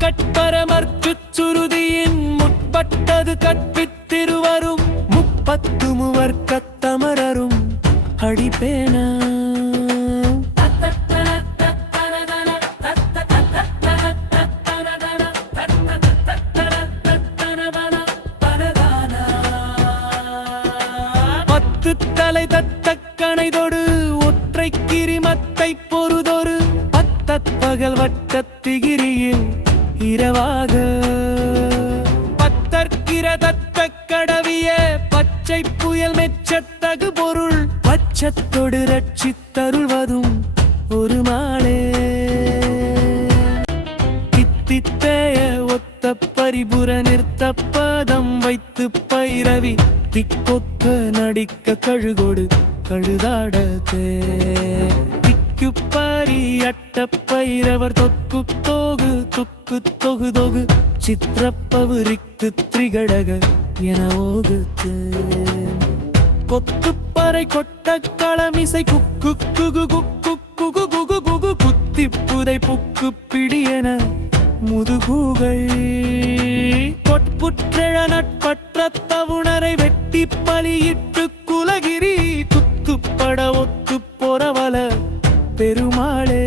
கட்பரமர்க்குச் சுருதியின் முற்பட்டது கற்பித்திருவரும் 30 மூவர்க்கத்தமரரும் அடிப்பேன தலை தத்தக்கணைதொடு ஒற்றை கிரிமத்தை பொறுதொரு பத்தற்பகல் வட்டத்திகிரியில் இரவாக பத்தற்கிரதத்த கடவிய பச்சை புயல் மெச்சத்தகு பொருள் பச்சத்தொடு ரட்சித்தருள்வதும் ஒரு மாலே தித்தித்தேய ஒத்த பரிபுர நிறுத்தப்பதம் வைத்து பைரவி திக்கொக்க நடிக்க கழுகொடு கழுதாடத்தே திக்குப்பாரி அட்ட பைரவர் தொக்கு தோகு துக்கு தொகு தொகு சித்திரப்பவுரிக்கு திரிகடக என ஓகுத்து கொத்துப்பறை கொட்ட களமிசை குக்கு குகு குக்கு குகு குகு குகு குத்தி புதை புக்கு பிடியென முதுகுகள் கொட்புற்றெழ நட்பற்ற தவுணரை வெட்டி பலியிட்டு குலகிரி குத்துப்பட ஒத்து பொறவல பெருமாளே